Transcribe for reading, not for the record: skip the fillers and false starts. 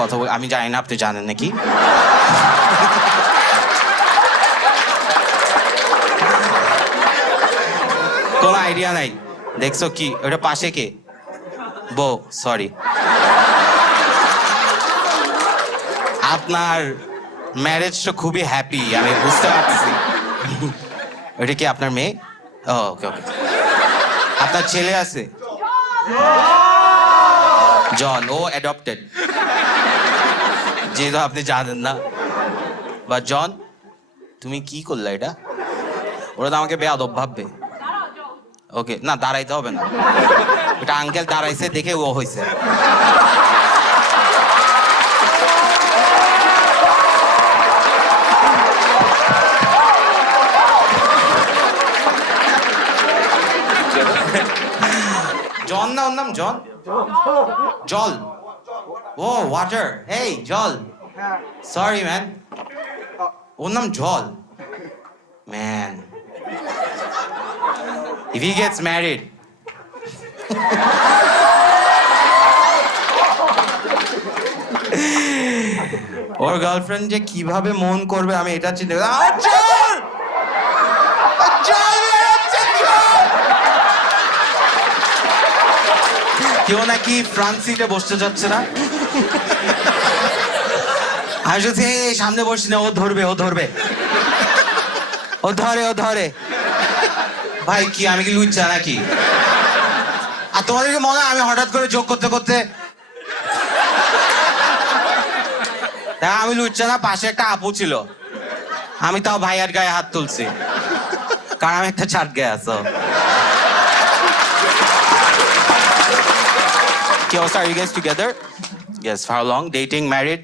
কথা বল, আমি জানি না আপনি জানেন নাকি। কোনো আইডিয়া নাই। দেখছো কি ওটা পাশে কে? বউ, সরি। আপনার ম্যারেজটা খুবই হ্যাপি, আমি বুঝতে পারছি। ওটা কি আপনার মেয়ে? ও ওকে ওকে। আপনার ছেলে আছে? জন, ও অ্যাডপ্টেড, যেহেতু আপনি জানেন না। বা জন, তুমি কি করলে এটা? ওরা তো আমাকে বেয়াদব ভাববে। ওকে, না দাঁড়াইতে হবে না, এটা আঙ্কেল দাঁড়াইছে দেখে ও হয়েছে। জন না, ওর নাম জন? জল। ও ওয়াটার, এই জল। সরি ম্যান, ওর নাম জল। Man, if he gets married, or girlfriend যে কিভাবে মন করবে আমি এটা চিন্তা করি। কেউ নাকি ফ্রন্ট সিটে বসতে যাচ্ছে না। আমি বলছি এই সামনে বসছি না, ও ধরবে ও ধরবে, ও ধরে ও ধরে। ভাই কি আমি কি লুচ্চা নাকি? আর তোমাদেরকে মনে হয় আমি হঠাৎ করে যোগ করতে করতে, আমি লুচ্চা না, পাশে একটা আপু ছিল, আমি তাও ভাইয়ার গায়ে হাত তুলছি কারণ আমি একটা চাট গায়ে আছো। কি অবস্থা? Are you guys together? Yes. For how long? Dating, married?